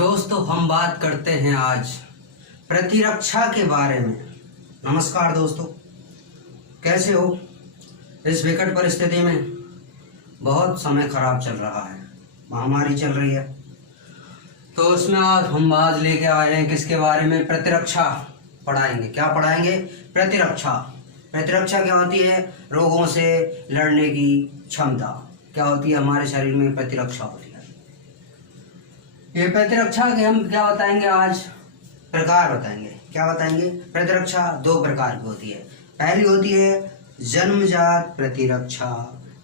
दोस्तों, हम बात करते हैं आज प्रतिरक्षा के बारे में। नमस्कार दोस्तों, कैसे हो? इस विकट परिस्थिति में बहुत समय खराब चल रहा है, महामारी चल रही है, तो उसमें आज लेके आए हैं किसके बारे में? प्रतिरक्षा पढ़ाएंगे। क्या पढ़ाएंगे? प्रतिरक्षा। प्रतिरक्षा क्या होती है? रोगों से लड़ने की क्षमता। क्या होती है? हमारे शरीर में प्रतिरक्षा होती है। ये प्रतिरक्षा के हम क्या बताएंगे आज? प्रकार बताएंगे। क्या बताएंगे? प्रतिरक्षा दो प्रकार की होती है। पहली होती है जन्मजात प्रतिरक्षा,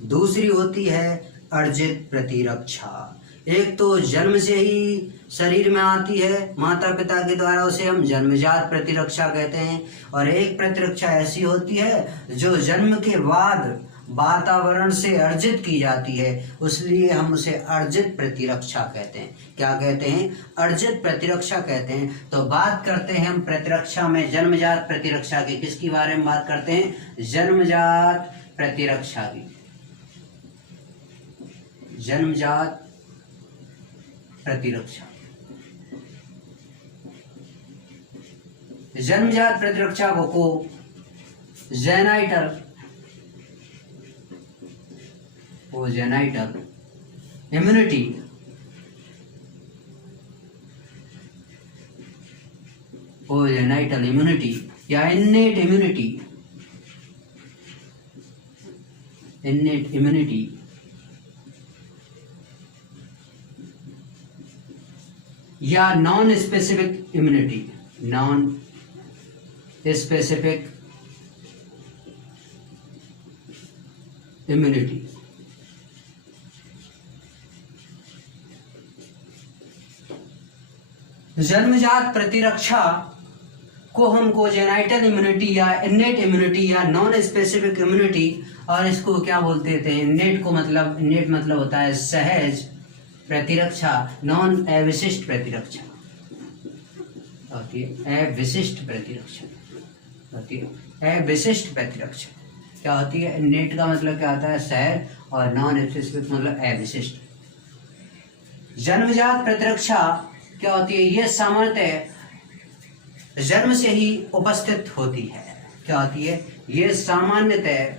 दूसरी होती है अर्जित प्रतिरक्षा। एक तो जन्म से ही शरीर में आती है माता पिता के द्वारा, उसे हम जन्मजात प्रतिरक्षा कहते हैं, और एक प्रतिरक्षा ऐसी होती है जो जन्म के बाद वातावरण से अर्जित की जाती है, इसलिए हम उसे अर्जित प्रतिरक्षा कहते हैं। क्या कहते हैं? अर्जित प्रतिरक्षा कहते हैं। तो बात करते हैं हम प्रतिरक्षा में जन्मजात प्रतिरक्षा की। किसके बारे में बात करते हैं? जन्मजात प्रतिरक्षा की। जन्मजात प्रतिरक्षा। जन्मजात प्रतिरक्षा को जेनाइटल इम्यूनिटी या इन्नेट इम्यूनिटी या नॉन स्पेसिफिक इम्यूनिटी। जन्मजात प्रतिरक्षा को हम कोजेनाइटल इम्यूनिटी या इन्नेट इम्यूनिटी या नॉन स्पेसिफिक इम्यूनिटी, और इसको क्या बोलते थे? इन्नेट मतलब होता है सहज प्रतिरक्षा, नॉन अविशिष्ट प्रतिरक्षा होती है। अविशिष्ट प्रतिरक्षा क्या होती है? इन्नेट का मतलब क्या होता है? सहज, और नॉन स्पेसिफिक मतलब अविशिष्ट। जन्मजात प्रतिरक्षा क्या होती है? यह सामर्थ्य जन्म से ही उपस्थित होती है। क्या होती है? यह सामान्यतः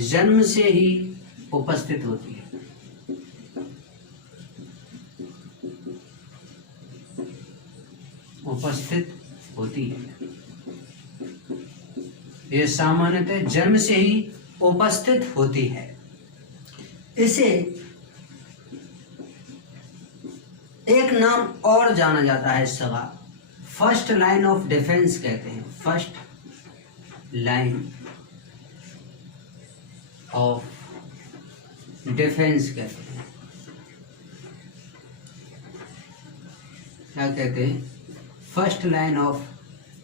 जन्म से ही उपस्थित होती है। यह सामान्यतः जन्म से ही उपस्थित होती है। इसे एक नाम और जाना जाता है, इसका फर्स्ट लाइन ऑफ डिफेंस कहते हैं। फर्स्ट लाइन ऑफ डिफेंस कहते हैं। क्या कहते हैं? फर्स्ट लाइन ऑफ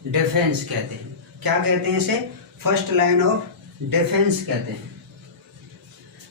डिफेंस कहते हैं। क्या कहते हैं इसे? फर्स्ट लाइन ऑफ डिफेंस कहते हैं।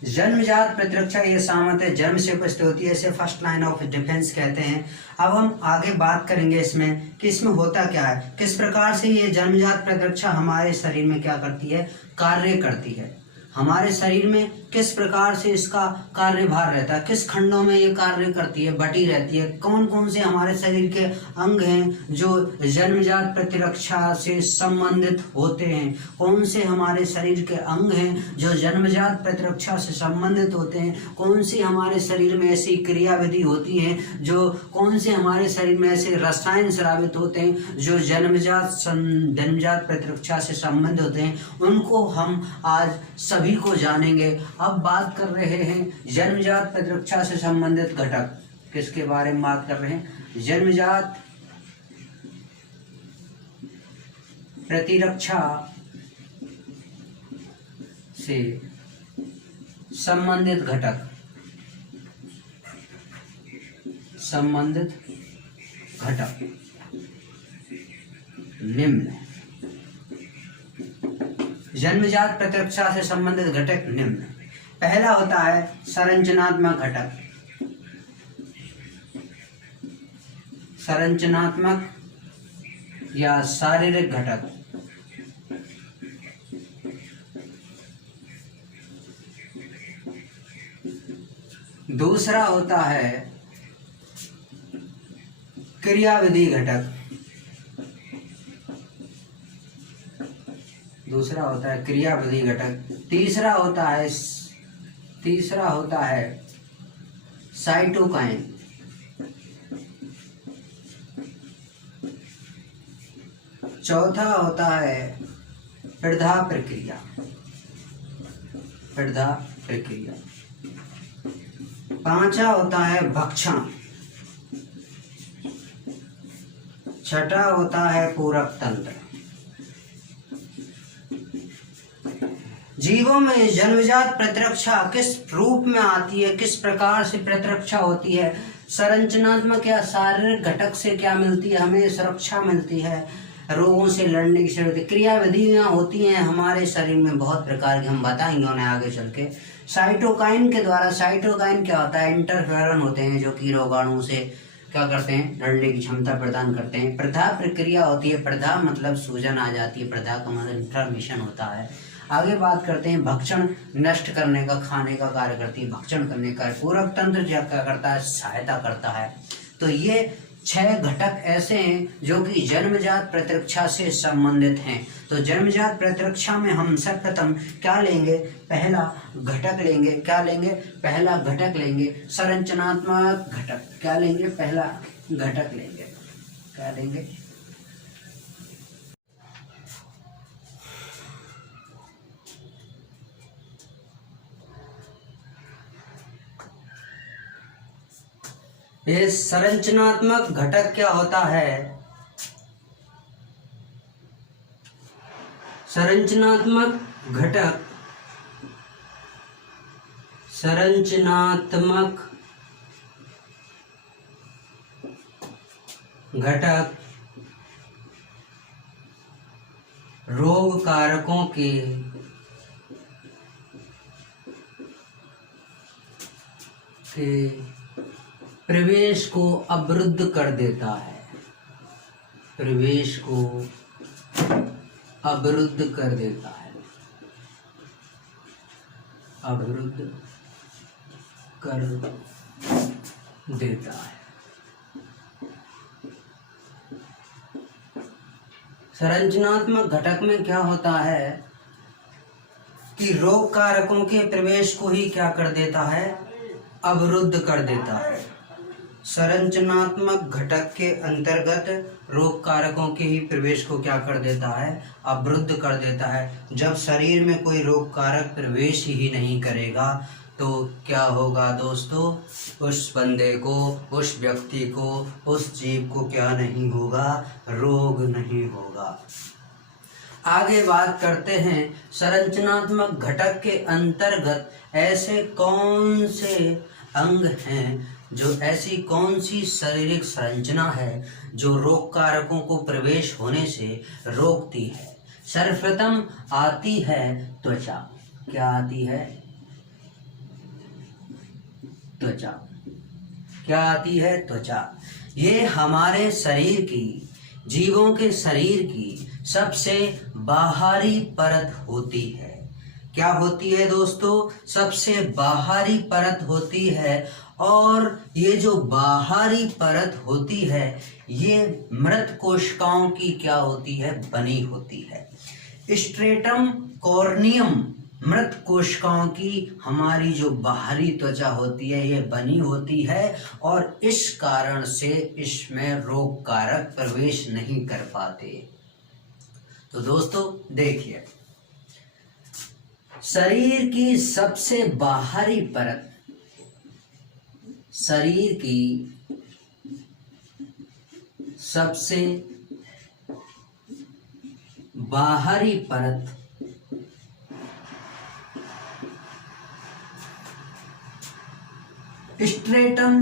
जन्मजात प्रतिरक्षा ये सामर्थ्य जन्म से उपस्थित होती है, इसे फर्स्ट लाइन ऑफ डिफेंस कहते हैं। अब हम आगे बात करेंगे इसमें कि इसमें होता क्या है, किस प्रकार से ये जन्मजात प्रतिरक्षा हमारे शरीर में क्या करती है? कार्य करती है। हमारे शरीर में किस प्रकार से इसका कार्यभार रहता है, किस खंडों में ये कार्य करती है, बटी रहती है, कौन कौन से हमारे शरीर के अंग हैं जो जन्मजात प्रतिरक्षा से संबंधित होते हैं, कौन से हमारे शरीर के अंग हैं जो जन्मजात प्रतिरक्षा से संबंधित होते हैं, कौन सी हमारे शरीर में ऐसी क्रियाविधि होती हैं, जो कौन से हमारे शरीर में ऐसे रसायन स्रावित होते हैं जो जन्मजात प्रतिरक्षा से संबंधित होते हैं, उनको हम आज सभी को जानेंगे। अब बात कर रहे हैं जन्मजात प्रतिरक्षा से संबंधित घटक। किसके बारे में बात कर रहे हैं? जन्मजात प्रतिरक्षा से संबंधित घटक। निम्न। जन्मजात प्रतिरक्षा से संबंधित घटक निम्न। पहला होता है संरचनात्मक घटक। संरचनात्मक या शारीरिक घटक। दूसरा होता है क्रियाविधि घटक। दूसरा होता है क्रियाविधि घटक। तीसरा होता है साइटोकाइन। चौथा होता है प्रधा प्रक्रिया। पांचवा होता है भक्षण। छठा होता है पूरक तंत्र। जीवों में जन्मजात प्रतिरक्षा किस रूप में आती है, किस प्रकार से प्रतिरक्षा होती है, संरचनात्मक या शारीरिक घटक से क्या मिलती है, हमें सुरक्षा मिलती है, रोगों से लड़ने की शक्ति। क्रियाविधियां होती हैं हमारे शरीर में बहुत प्रकार की, हम बताएंगे उन्हें आगे चल के। साइटोकाइन के द्वारा, साइटोकाइन क्या होता है, इंटरफेरन होते हैं जो कि रोगाणु से क्या करते हैं, लड़ने की क्षमता प्रदान करते हैं। प्रधा प्रक्रिया होती है, प्रधा मतलब सूजन आ जाती है, प्रधा का मतलब इंफ्लेमेशन होता है। आगे बात करते हैं भक्षण, नष्ट करने का, खाने का कार्य करती है, भक्षण करने का। पूरक तंत्र क्या करता है, सहायता करता है। तो ये 6 घटक ऐसे हैं जो कि जन्मजात प्रतिरक्षा से संबंधित हैं। तो जन्मजात प्रतिरक्षा में हम सर्वप्रथम क्या लेंगे, पहला घटक लेंगे। क्या लेंगे, पहला घटक लेंगे संरचनात्मक घटक। क्या लेंगे, पहला घटक लेंगे। क्या लेंगे, ये संरचनात्मक घटक क्या होता है, संरचनात्मक घटक रोग कारकों के प्रवेश को अवरुद्ध कर देता है, प्रवेश को अवरुद्ध कर देता है, अवरुद्ध कर देता है। संरचनात्मक घटक में क्या होता है कि रोग कारकों के प्रवेश को ही क्या कर देता है, अवरुद्ध कर देता है। संरचनात्मक घटक के अंतर्गत रोग कारकों के ही प्रवेश को क्या कर देता है, अवरुद्ध कर देता है। जब शरीर में कोई रोग कारक प्रवेश ही नहीं करेगा तो क्या होगा दोस्तों, उस बंदे को, उस व्यक्ति को, उस जीव को क्या नहीं होगा, रोग नहीं होगा। आगे बात करते हैं संरचनात्मक घटक के अंतर्गत ऐसे कौन से अंग हैं, जो ऐसी कौन सी शारीरिक संरचना है जो रोग कारकों को प्रवेश होने से रोकती है। सर्वप्रथम आती है त्वचा। क्या आती है, त्वचा। क्या आती है, त्वचा। ये हमारे शरीर की, जीवों के शरीर की सबसे बाहरी परत होती है। क्या होती है दोस्तों, सबसे बाहरी परत होती है। और ये जो बाहरी परत होती है ये मृत कोशिकाओं की क्या होती है, बनी होती है। स्ट्रेटम कॉर्नियम मृत कोशिकाओं की हमारी जो बाहरी त्वचा होती है ये बनी होती है, और इस कारण से इसमें रोग कारक प्रवेश नहीं कर पाते। तो दोस्तों देखिए, शरीर की सबसे बाहरी परत, शरीर की सबसे बाहरी परत स्ट्रेटम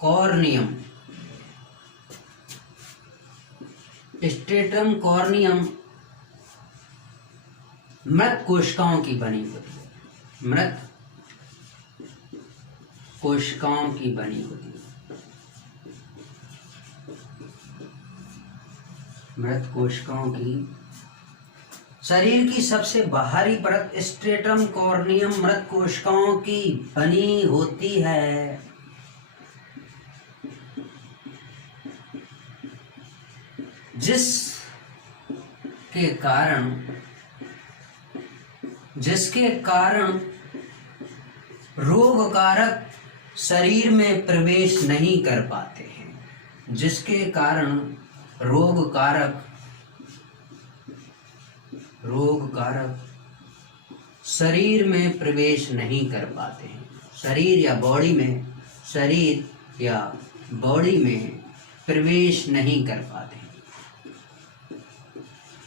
कॉर्नियम। स्ट्रेटम कॉर्नियम मृत कोशिकाओं की बनी होती है, मृत कोशिकाओं की बनी होती है, मृत कोशिकाओं की। शरीर की सबसे बाहरी परत स्ट्रेटम कॉर्नियम मृत कोशिकाओं की बनी होती है। जिसके कारण रोग कारक शरीर में प्रवेश नहीं कर पाते हैं। जिसके कारण रोग कारक शरीर में प्रवेश नहीं कर पाते हैं। शरीर या बॉडी में प्रवेश नहीं कर पाते हैं।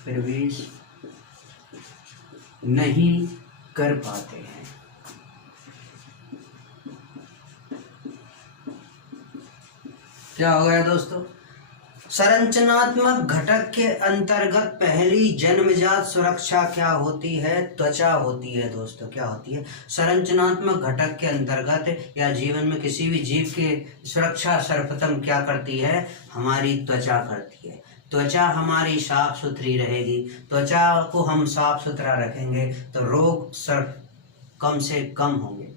प्रवेश नहीं कर पाते हैं। क्या हो गया दोस्तों? संरचनात्मक घटक के अंतर्गत पहली जन्मजात सुरक्षा क्या होती है? त्वचा होती है दोस्तों। क्या होती है? संरचनात्मक घटक के अंतर्गत या जीवन में किसी भी जीव के सुरक्षा सर्वप्रथम क्या करती है? हमारी त्वचा करती है। त्वचा हमारी साफ सुथरी रहेगी। त्वचा को हम साफ सुथरा रखेंगे तो रोग कम से कम होंगे।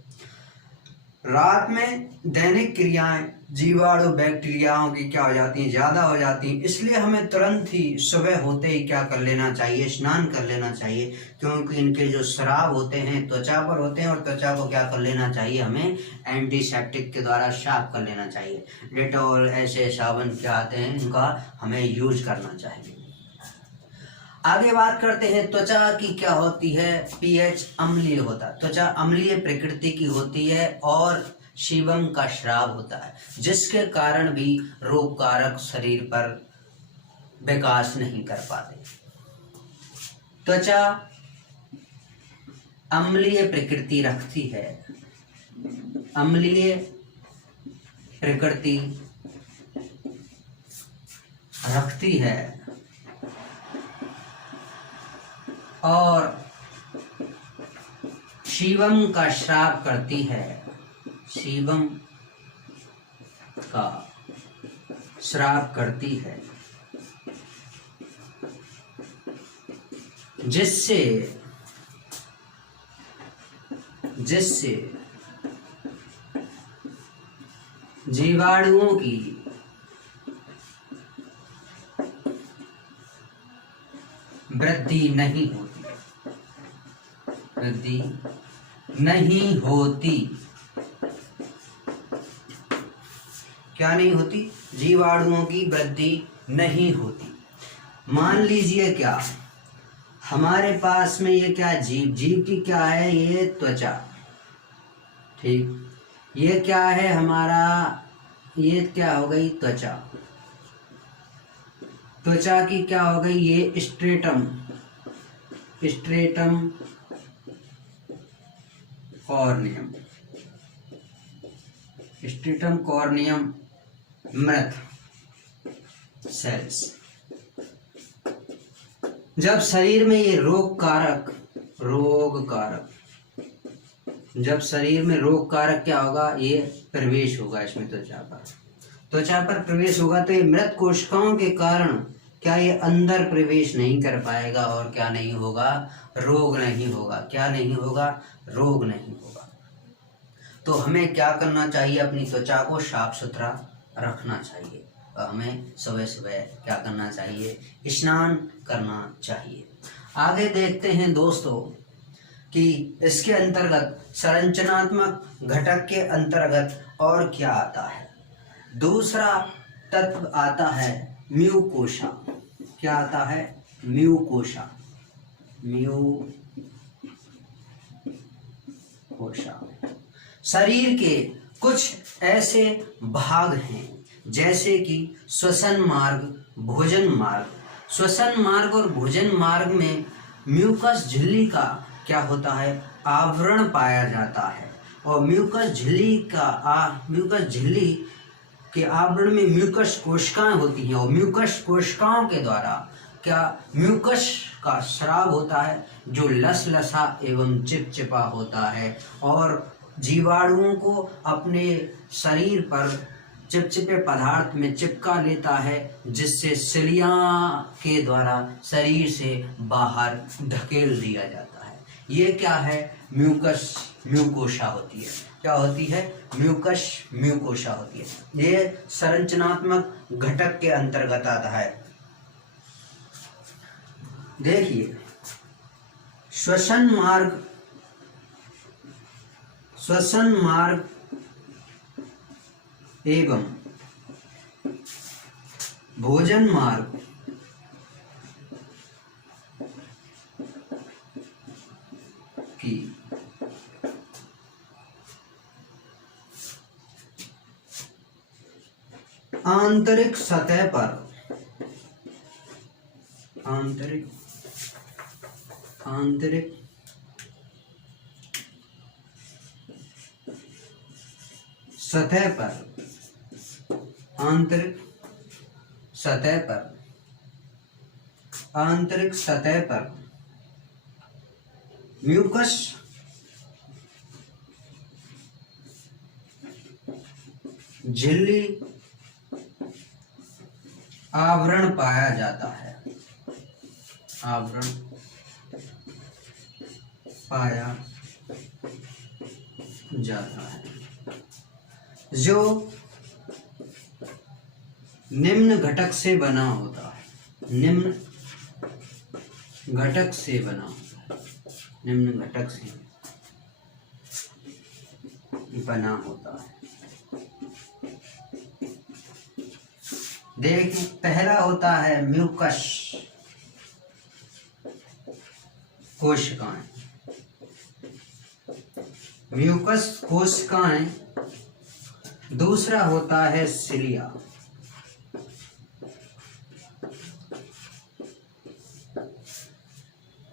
रात में दैनिक क्रियाएं जीवाणु बैक्टीरियाओं की क्या हो जाती हैं? ज़्यादा हो जाती हैं। इसलिए हमें तुरंत ही सुबह होते ही क्या कर लेना चाहिए? स्नान कर लेना चाहिए, क्योंकि इनके जो स्राव होते हैं त्वचा पर होते हैं और त्वचा को क्या कर लेना चाहिए? हमें एंटीसेप्टिक के द्वारा साफ कर लेना चाहिए। डेटॉल ऐसे साबुन क्या आते हैं, इनका हमें यूज करना चाहिए। आगे बात करते हैं त्वचा की क्या होती है? पीएच अम्लीय होता है। त्वचा अम्लीय प्रकृति की होती है और सीबम का स्राव होता है, जिसके कारण भी रोग कारक शरीर पर विकास नहीं कर पाते। त्वचा अम्लीय प्रकृति रखती है। अम्लीय प्रकृति रखती है और सीबम का स्राव करती है। सीबम का स्राव करती है, जिससे जीवाणुओं की वृद्धि नहीं होती। क्या नहीं होती? जीवाणुओं की वृद्धि नहीं होती। मान लीजिए क्या हमारे पास में ये क्या जीव की क्या है? ये त्वचा। ठीक, ये क्या है हमारा? ये क्या हो गई? त्वचा। त्वचा की क्या हो गई? ये स्ट्रेटम कॉर्नियम मृत सेल्स। जब शरीर में ये रोग कारक जब शरीर में रोग कारक क्या होगा? ये प्रवेश होगा इसमें त्वचा पर प्रवेश होगा तो ये मृत कोशिकाओं के कारण क्या ये अंदर प्रवेश नहीं कर पाएगा और क्या नहीं होगा? रोग नहीं होगा। क्या नहीं होगा? रोग नहीं होगा। तो हमें क्या करना चाहिए? अपनी त्वचा को साफ सुथरा रखना चाहिए और हमें सुबह सुबह क्या करना चाहिए? स्नान करना चाहिए। आगे देखते हैं दोस्तों कि इसके अंतर्गत संरचनात्मक घटक के अंतर्गत और क्या आता है। दूसरा तत्व आता है म्यूकोशा। क्या आता है? म्यूकोशा। शरीर के कुछ ऐसे भाग हैं जैसे कि श्वसन मार्ग, भोजन मार्ग। श्वसन मार्ग और भोजन मार्ग में म्यूकस झिल्ली का क्या होता है? आवरण पाया जाता है और म्यूकस झिल्ली के आवरण में म्यूकस कोशिकाएं होती हैं और म्यूकस कोशिकाओं के द्वारा क्या म्यूकस का स्राव होता है जो लसलसा एवं चिपचिपा होता है और जीवाणुओं को अपने शरीर पर चिपचिपे पदार्थ में चिपका लेता है, जिससे सिलिया के द्वारा शरीर से बाहर धकेल दिया जाता है। ये क्या है? म्यूकस म्यूकोशा होती है। क्या होती है? म्यूकस म्यूकोशा होती है। ये संरचनात्मक घटक के अंतर्गत आता है। देखिए, श्वसन मार्ग एवं भोजन मार्ग की आंतरिक सतह पर आंतरिक सतह पर म्यूकस झिल्ली आवरण पाया जाता है। जो निम्न घटक से बना होता है। निम्न घटक से बना होता है। देखिए, पहला होता है म्यूकस कोशिकाएं। म्यूकस कोशिकाएं। दूसरा होता है सिलिया।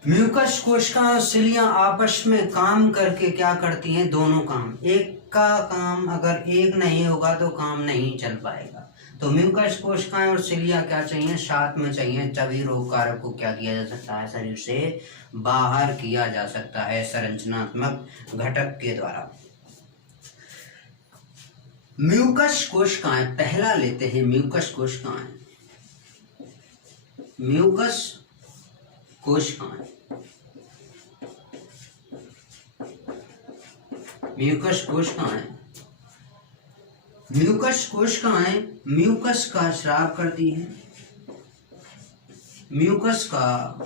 म्यूकस कोशिकाएं और सिलिया आपस में काम करके क्या करती हैं? दोनों काम। एक का काम अगर एक नहीं होगा तो काम नहीं चल पाएगा। तो म्यूकस कोशिकाएं और सिलिया क्या चाहिए? साथ में चाहिए, तभी रोग कारक को क्या किया जा सकता है? शरीर से बाहर किया जा सकता है संरचनात्मक घटक के द्वारा। म्यूकस कोशिकाएं, पहला लेते हैं म्यूकस कोशिकाएं। म्यूकस कोशिकाएं म्यूकस का स्राव करती हैं। म्यूकस का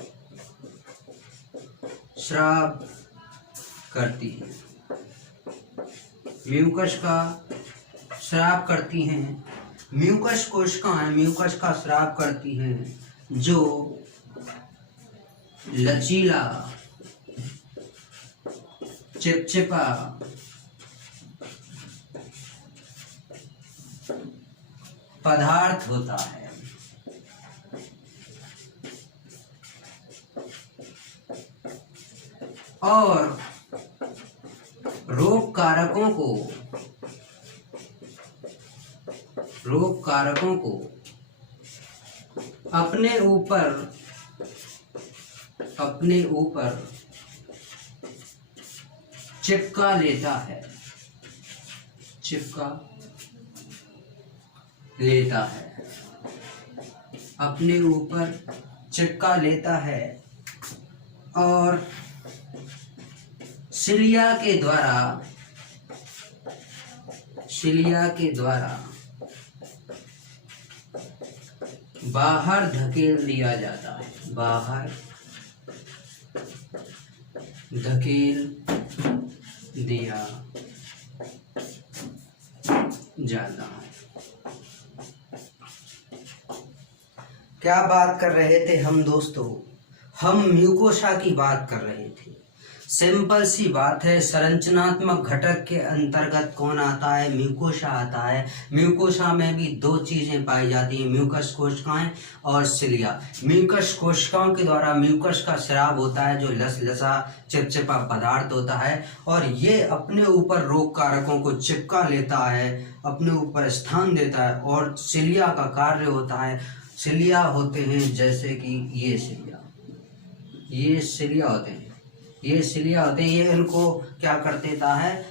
स्राव करती हैं। म्यूकस कोशिकाएं म्यूकस का स्राव करती हैं, जो लचीला, चिपचिपा, पदार्थ होता है। और रोग कारकों को अपने ऊपर चिपका लेता है। अपने ऊपर चिपका लेता है और सिलिया के द्वारा बाहर धकेल दिया जाता है। क्या बात कर रहे थे हम दोस्तों? हम म्यूकोशा की बात कर रहे थे। सिंपल सी बात है, संरचनात्मक घटक के अंतर्गत कौन आता है? म्यूकोशा आता है। म्यूकोशा में भी दो चीजें पाई जाती हैं, म्यूकस कोशिकाएं और सिलिया। म्यूकस कोशिकाओं के द्वारा म्यूकस का स्राव होता है, जो लसलसा चिपचिपा पदार्थ होता है, और ये अपने ऊपर रोग कारकों को चिपका लेता है, अपने ऊपर स्थान देता है। और सिलिया का कार्य होता है, सिलिया होते हैं जैसे कि ये सिलिया होते हैं, ये इनको क्या कर देता है?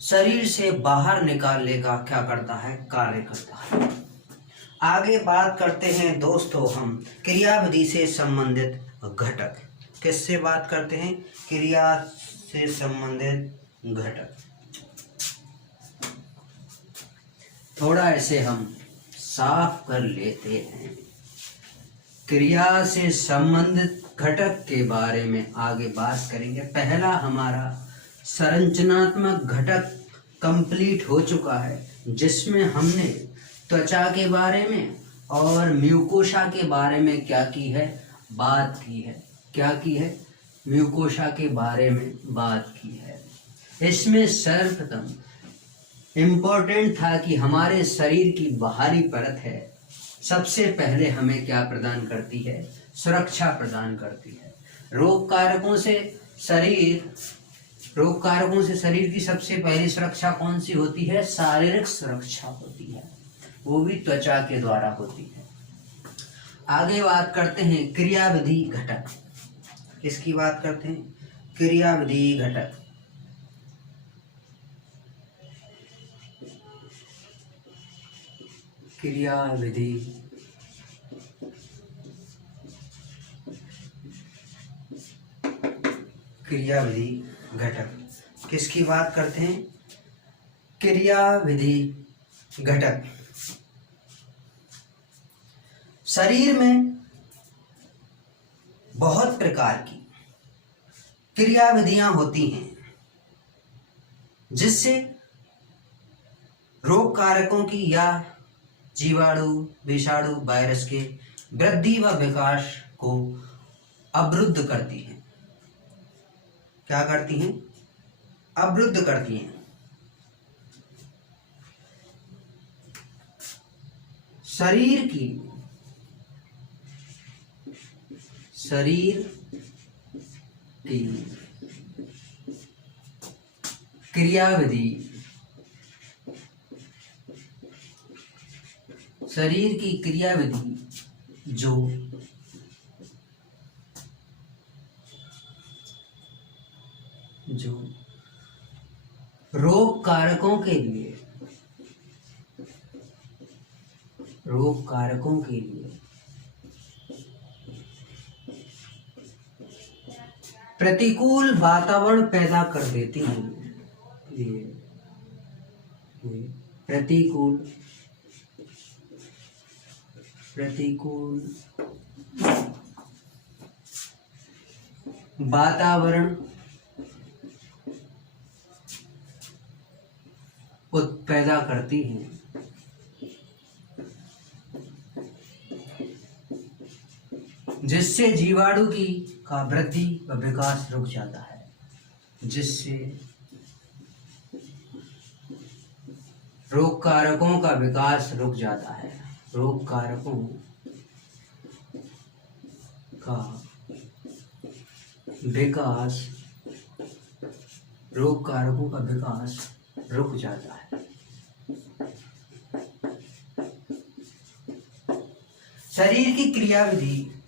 शरीर से बाहर निकालने का क्या करता है, कार्य करता है। आगे बात करते हैं दोस्तों हम क्रियाविधि से संबंधित घटक। किससे बात करते हैं? क्रिया से संबंधित घटक। थोड़ा ऐसे हम साफ कर लेते हैं। क्रिया से संबंधित घटक के बारे में आगे बात करेंगे। पहला हमारा संरचनात्मक घटक कंप्लीट हो चुका है, जिसमें हमने त्वचा के बारे में और म्यूकोशा के बारे में क्या की है, बात की है। क्या की है? म्यूकोशा के बारे में बात की है। इसमें सर्वप्रथम इम्पोर्टेंट था कि हमारे शरीर की बाहरी परत है, सबसे पहले हमें क्या प्रदान करती है? सुरक्षा प्रदान करती है। रोग कारकों से शरीर की सबसे पहली सुरक्षा कौन सी होती है? शारीरिक सुरक्षा होती है, वो भी त्वचा के द्वारा होती है। आगे बात करते हैं क्रियाविधि घटक। किसकी बात करते हैं? क्रियाविधि घटक। क्रियाविधि घटक किसकी बात करते हैं? क्रियाविधि घटक। शरीर में बहुत प्रकार की क्रियाविधियां होती हैं, जिससे रोग कारकों की या जीवाणु, विषाणु, वायरस के वृद्धि व विकास को अवरुद्ध करती हैं। क्या करती हैं? अवरुद्ध करती हैं। शरीर की क्रियाविधि, शरीर की क्रियाविधि जो रोग कारकों के लिए प्रतिकूल वातावरण पैदा कर देती हैं। ये प्रतिकूल वातावरण पैदा करती हैं, जिससे जीवाणु का वृद्धि व विकास रुक जाता है। जिससे रोग कारकों का विकास रुक जाता है। रोग कारकों का विकास रुक जाता है।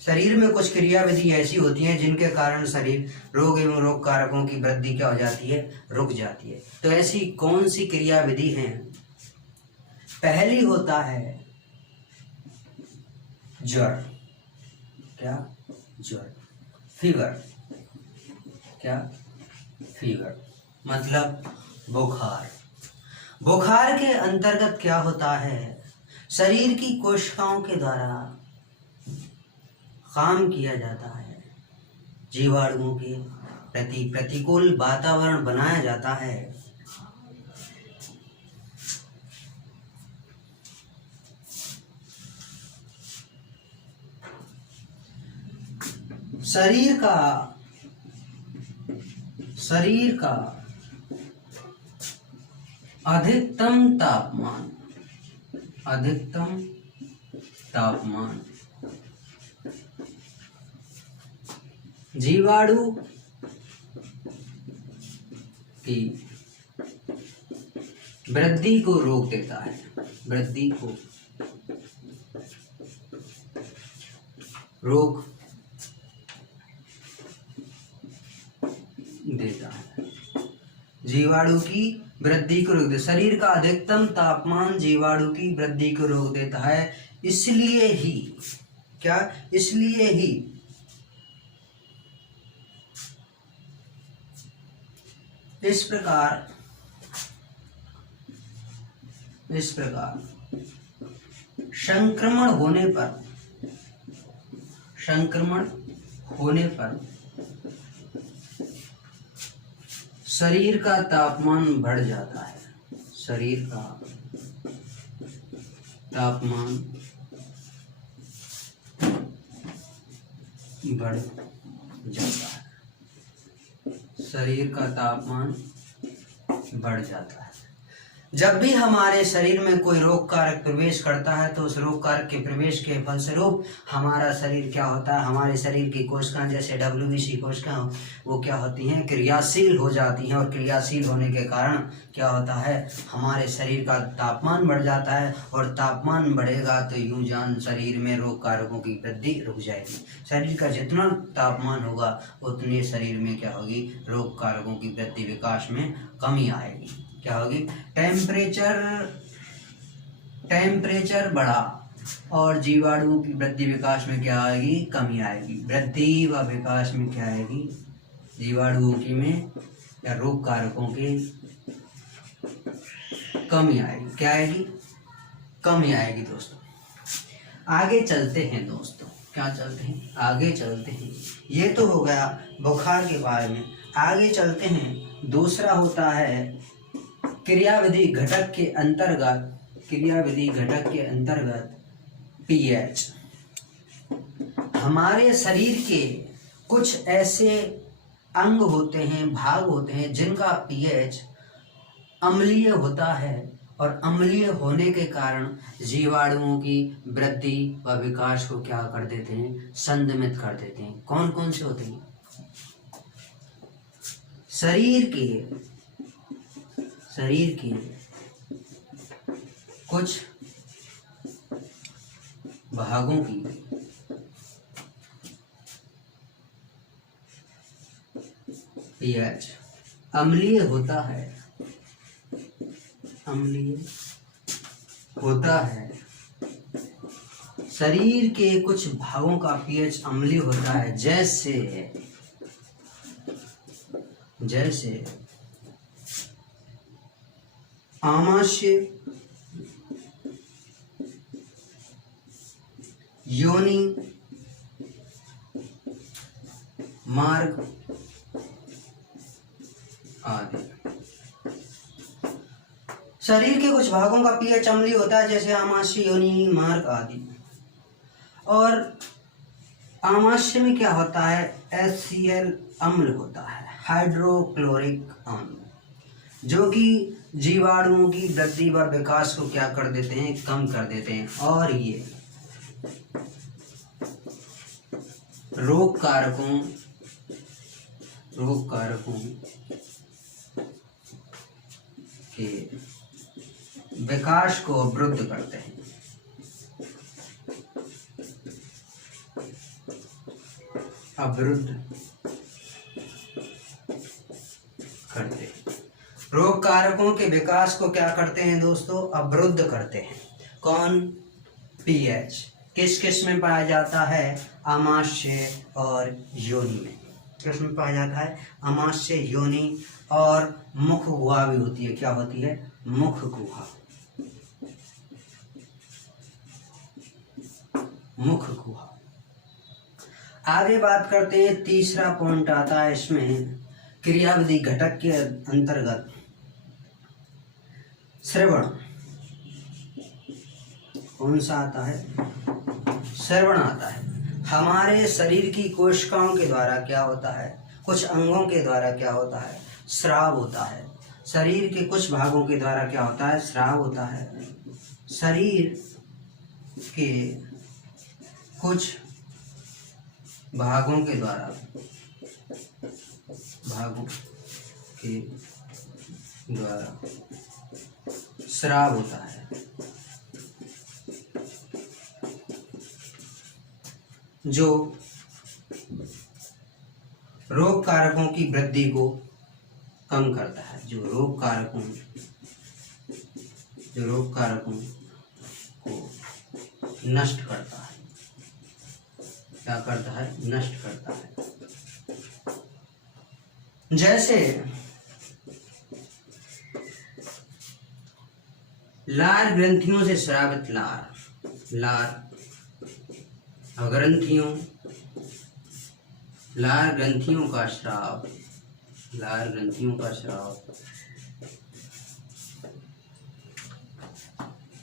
शरीर में कुछ क्रियाविधि ऐसी होती हैं जिनके कारण शरीर रोग एवं रोग कारकों की वृद्धि क्या हो जाती है? रुक जाती है। तो ऐसी कौन सी क्रियाविधि हैं? पहली होता है ज्वर। क्या? ज्वर। फीवर। क्या? फीवर मतलब बुखार। बुखार के अंतर्गत क्या होता है? शरीर की कोशिकाओं के द्वारा काम किया जाता है, जीवाणुओं के प्रति प्रतिकूल वातावरण बनाया जाता है। शरीर का अधिकतम तापमान जीवाणु की वृद्धि को रोक देता है। वृद्धि को रोक देता है, जीवाणु की वृद्धि को रोक दे। शरीर का अधिकतम तापमान जीवाणु की वृद्धि को रोक देता है। इसलिए ही क्या, इसलिए ही इस प्रकार संक्रमण होने पर शरीर का तापमान बढ़ जाता है। शरीर का तापमान बढ़ जाता है। शरीर का तापमान बढ़ जाता है। जब भी हमारे शरीर में कोई रोग कारक प्रवेश करता है तो उस रोग कारक के प्रवेश के फलस्वरूप हमारा शरीर क्या होता है, हमारे शरीर की कोशिकाएं जैसे WBC कोशिकाएं वो क्या होती हैं, क्रियाशील हो जाती हैं। और क्रियाशील होने के कारण क्या होता है, हमारे शरीर का तापमान बढ़ जाता है। और तापमान बढ़ेगा तो यूं जान शरीर में रोग कारकों की वृद्धि रुक जाएगी। शरीर का जितना तापमान होगा उतने शरीर में क्या होगी, रोग कारकों की वृद्धि विकास में कमी आएगी। क्या होगी, टेम्परेचर बढ़ा और जीवाणुओं की वृद्धि विकास में क्या आएगी, कमी आएगी। वृद्धि व विकास में क्या आएगी, जीवाणुओं की में या रोग कारकों के कमी आएगी। क्या आएगी, कमी आएगी। दोस्तों आगे चलते हैं। दोस्तों क्या चलते हैं, आगे चलते हैं। ये तो हो गया बुखार के बारे में। आगे चलते हैं। दूसरा होता है क्रियाविधि घटक के अंतर्गत pH। हमारे शरीर के कुछ ऐसे अंग होते हैं, भाग होते हैं जिनका pH अम्लीय होता है और अम्लीय होने के कारण जीवाणुओं की वृद्धि व विकास को क्या कर देते हैं, संदमित कर देते हैं। कौन कौन से होते हैं, शरीर के कुछ भागों की pH अम्लीय होता है, शरीर के कुछ भागों का pH अम्लीय होता है। जैसे आमाशय, योनि मार्ग आदि। शरीर के कुछ भागों का pH अम्लीय होता है जैसे आमाशय, योनि मार्ग आदि। और आमाशय में क्या होता है, HCl अम्ल होता है, हाइड्रोक्लोरिक अम्ल, जो कि जीवाणुओं की वृद्धि व विकास को क्या कर देते हैं, कम कर देते हैं। और ये रोग कारकों के विकास को अवरुद्ध करते हैं। रोग कारकों के विकास को क्या करते हैं दोस्तों, अवरुद्ध करते हैं। कौन, pH किस किस में पाया जाता है, आमाशय और योनि में। किस में पाया जाता है, आमाशय, योनि और मुख गुहा भी होती है। क्या होती है, मुख गुहा। आगे बात करते हैं। तीसरा पॉइंट आता है इसमें क्रियाविधि घटक के अंतर्गत श्रवण। कौन सा आता है, श्रवण आता है। हमारे शरीर की कोशिकाओं के द्वारा क्या होता है, कुछ अंगों के द्वारा क्या होता है, स्राव होता है। शरीर के कुछ भागों के द्वारा क्या होता है, स्राव होता है। शरीर के कुछ भागों के द्वारा स्राव होता है, जो रोग कारकों की वृद्धि को कम करता है। जो रोग कारकों को नष्ट करता है। क्या करता है? नष्ट करता है। जैसे लार ग्रंथियों से स्रावित लार ग्रंथियों का स्राव,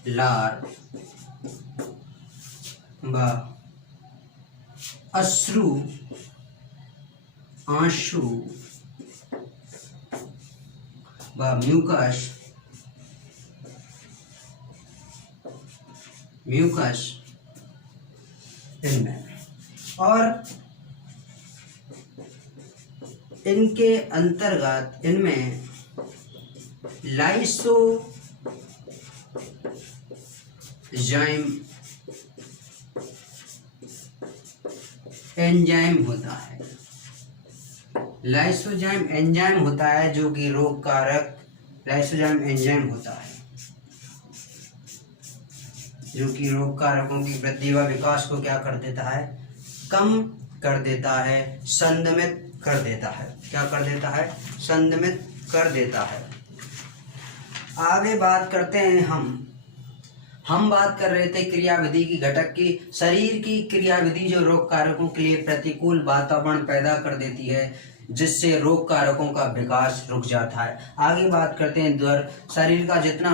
लार व आंसू व म्यूकस इनमें, और इनके अंतर्गत इनमें लाइसोजाइम एंजाइम होता है। लाइसोजाइम एंजाइम होता है जो कि रोग कारक लाइसोजाइम एंजाइम होता है जो कि रोग कारकों की वृद्धि व विकास को क्या कर देता है? कम कर देता है, संदमित कर देता है। क्या कर देता है? संदमित कर देता है। आगे बात करते हैं हम बात कर रहे थे क्रियाविधि की घटक की। शरीर की क्रियाविधि जो रोग कारकों के लिए प्रतिकूल वातावरण पैदा कर देती है, जिससे रोग कारकों का विकास रुक जाता है। आगे बात करते हैं द्वर। शरीर का जितना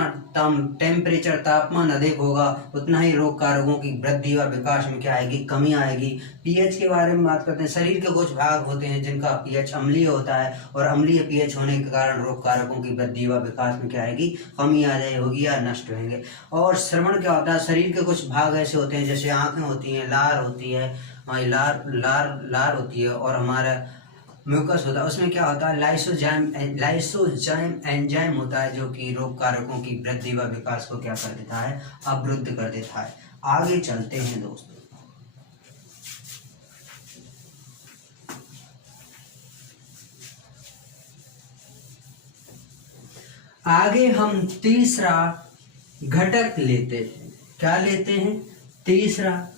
टेम्परेचर तापमान अधिक होगा उतना ही रोग कारकों की वृद्धि व विकास में क्या आएगी? कमी आएगी। पीएच के बारे में बात करते हैं। शरीर के कुछ भाग होते हैं जिनका पीएच अम्लीय होता है, और अम्लीय पीएच होने के कारण रोग कारकों की वृद्धि व विकास में क्या आएगी? कमी आ जाए होगी या नष्ट होंगे। और श्रवण क्या होता है? शरीर के कुछ भाग ऐसे होते हैं जैसे आंखें होती हैं, लार होती है, लार होती है, और हमारा म्यूकस होता है। उसमें क्या होता है? लाइसोजाइम एंजाइम होता है जो कि रोग कारकों की वृद्धि व विकास को क्या कर देता है? अवरुद्ध कर देता है। आगे चलते हैं दोस्तों। आगे हम तीसरा घटक लेते हैं। क्या लेते हैं? तीसरा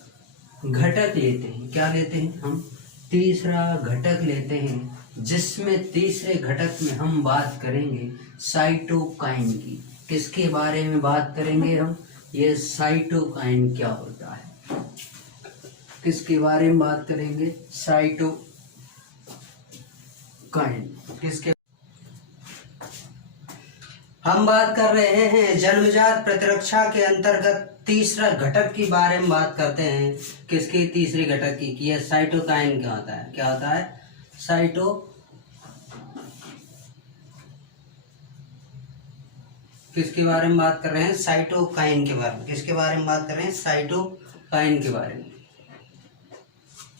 घटक लेते हैं। क्या लेते हैं? हम तीसरा घटक लेते हैं, जिसमें तीसरे घटक में हम बात करेंगे साइटोकाइन की। किसके बारे में बात करेंगे हम? ये साइटोकाइन क्या होता है, किसके बारे में बात करेंगे? साइटोकाइन किसके? हम बात कर रहे हैं जन्मजात प्रतिरक्षा के अंतर्गत तीसरा घटक के बारे में बात करते हैं। किसके? तीसरे घटक की। कि यह साइटोकाइन क्या होता है? क्या होता है? किसके बारे में बात कर रहे हैं? साइटोकाइन के बारे में। किसके बारे में बात कर रहे हैं? साइटोकाइन के बारे में।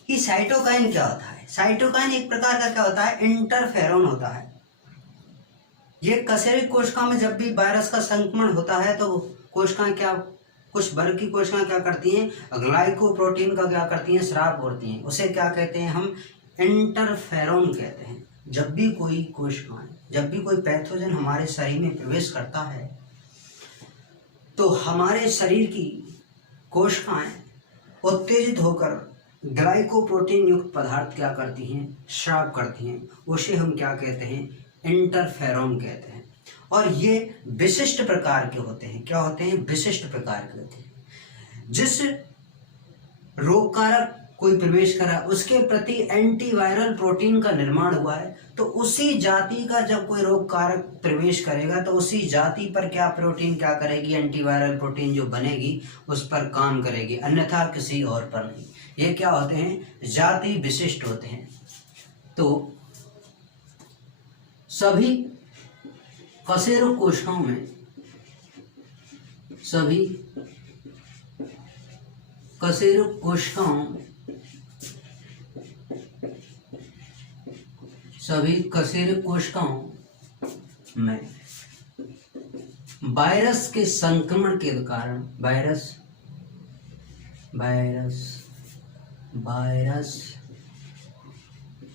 कि साइटोकाइन क्या होता है? साइटोकाइन एक प्रकार का क्या होता है? इंटरफेरोन होता है। ये कशेरुकी कोशिका में जब भी वायरस का संक्रमण होता है तो कोशिकाएं क्या, कुछ वर्ग की कोशिकाएं क्या करती हैं? ग्लाइकोप्रोटीन का क्या करती हैं? स्राव करती हैं। उसे क्या कहते हैं? हम इंटरफेरोन कहते हैं। जब भी कोई पैथोजन हमारे शरीर में प्रवेश करता है तो हमारे शरीर की कोशिकाएं उत्तेजित होकर ग्लाइकोप्रोटीन युक्त पदार्थ क्या करती हैं? स्राव करती हैं। उसे हम क्या कहते हैं? इंटरफेरोन कहते हैं। और ये विशिष्ट प्रकार के होते हैं। क्या होते हैं? विशिष्ट प्रकार के होते हैं। जिस रोग कारक कोई प्रवेश करा उसके प्रति एंटीवायरल प्रोटीन का निर्माण हुआ है, तो उसी जाति का जब कोई रोग कारक प्रवेश करेगा तो उसी जाति पर क्या प्रोटीन क्या करेगी? एंटीवायरल प्रोटीन जो बनेगी उस पर काम करेगी, अन्यथा किसी और पर नहीं। ये क्या होते हैं? जाति विशिष्ट होते हैं। तो सभी कशेरुकी कोशिकाओं में सभी कशेरुकी कोशिकाओं में वायरस के संक्रमण के कारण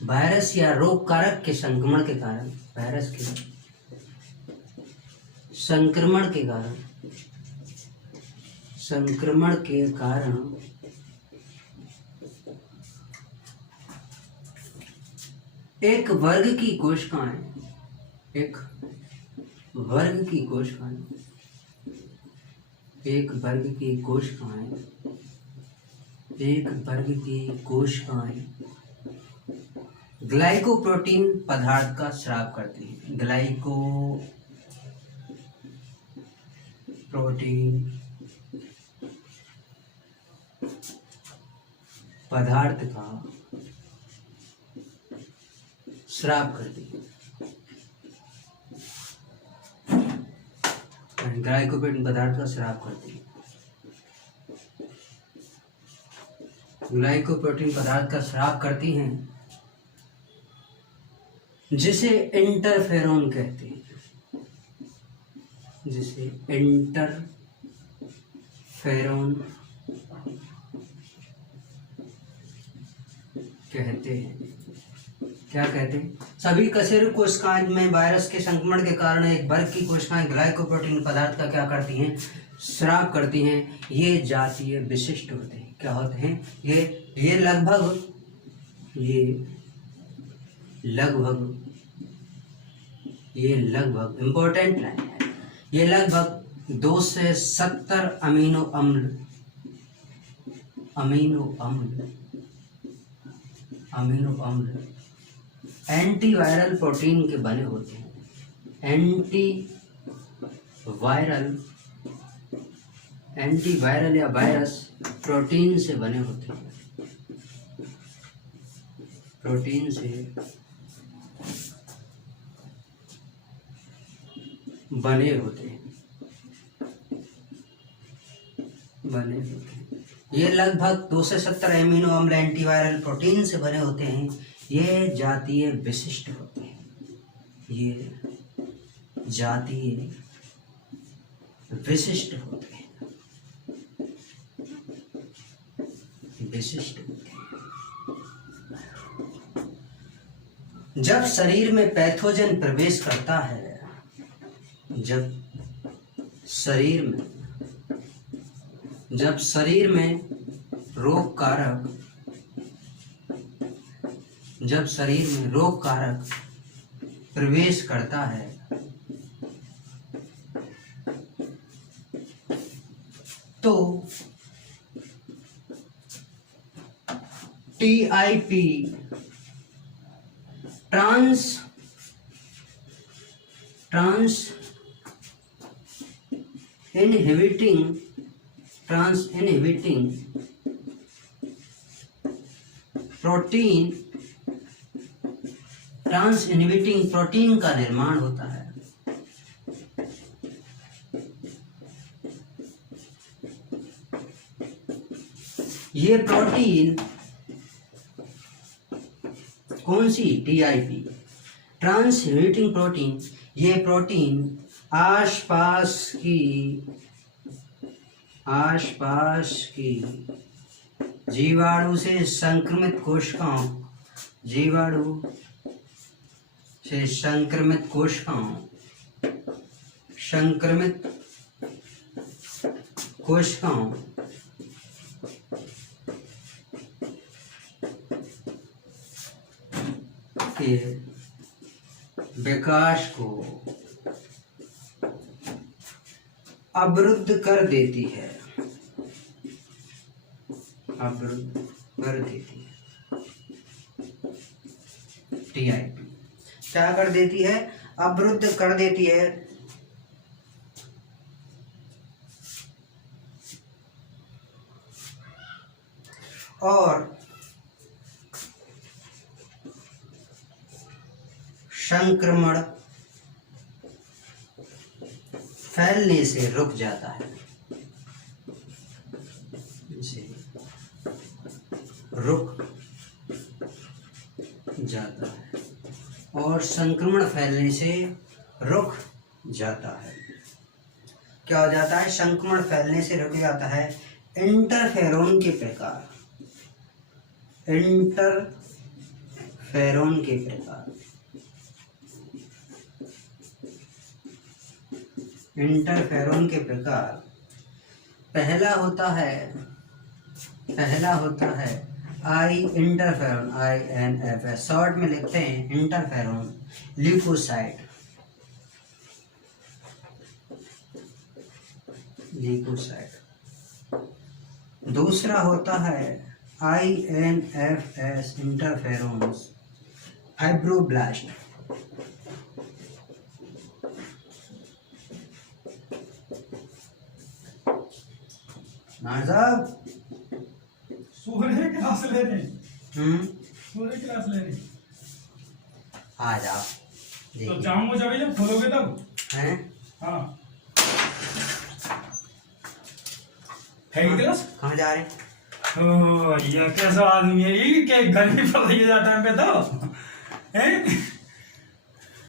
वायरस या रोग कारक के संक्रमण के कारण संक्रमण के कारण एक वर्ग की कोशिकाएं ग्लाइकोप्रोटीन पदार्थ का स्राव करती हैं। ग्लाइकोप्रोटीन पदार्थ का स्राव करती है। ग्लाइकोप्रोटीन पदार्थ का स्राव करती है। ग्लाइकोप्रोटीन पदार्थ का स्राव करती हैं, जिसे इंटरफेरोन कहते हैं। क्या कहते हैं? सभी कशेरुक कोशिकाएं में वायरस के संक्रमण के कारण एक वर्ग की कोशिकाएं ग्लाइकोप्रोटीन पदार्थ का क्या करती हैं? स्राव करती हैं। ये जातीय विशिष्ट होते हैं। क्या होते हैं? ये लगभग इम्पोर्टेंट लाइन है। ये लगभग 2 से 70 अमीनो अम्ल एंटीवायरल प्रोटीन के बने होते हैं। एंटीवायरल या वायरस प्रोटीन से बने होते हैं। ये लगभग 2 से 70 अमीनो अम्ल एंटीवायरल प्रोटीन से बने होते हैं। ये जातीय विशिष्ट होते हैं। जब शरीर में पैथोजन प्रवेश करता है, जब शरीर में रोग कारक प्रवेश करता है, तो TIP ट्रांस इनहिबिटिंग प्रोटीन का निर्माण होता है। ये प्रोटीन कौन सी? TIP trans inhibiting protein. ये प्रोटीन आसपास की जीवाणु से संक्रमित कोशिकाओं के विकास को अवरुद्ध कर देती है। TIP क्या कर देती है? अवरुद्ध कर देती है। और संक्रमण फैलने से रुक जाता है। और संक्रमण फैलने से रुक जाता है। क्या हो जाता है? संक्रमण फैलने से रुक जाता है। इंटरफेरोन के प्रकार इंटरफेरोन के प्रकार। पहला होता है आई इंटरफेरोन, INFS, शॉर्ट में लिखते हैं इंटरफेरोन ल्यूकोसाइड। दूसरा होता है INFS इंटरफेरोन्स फाइब्रोब्लास्ट। साहब सूर्य क्लास ले रहे, सूर्य क्लास ले रहे। आ जाओ तो जाऊंगा जब खोलोगे तब हैं। हाँ है क्लास। कहाँ जा रहे? ओ ये कैसा आदमी है ये, क्या गर्मी पड़ रही है टाइम पे तो हैं।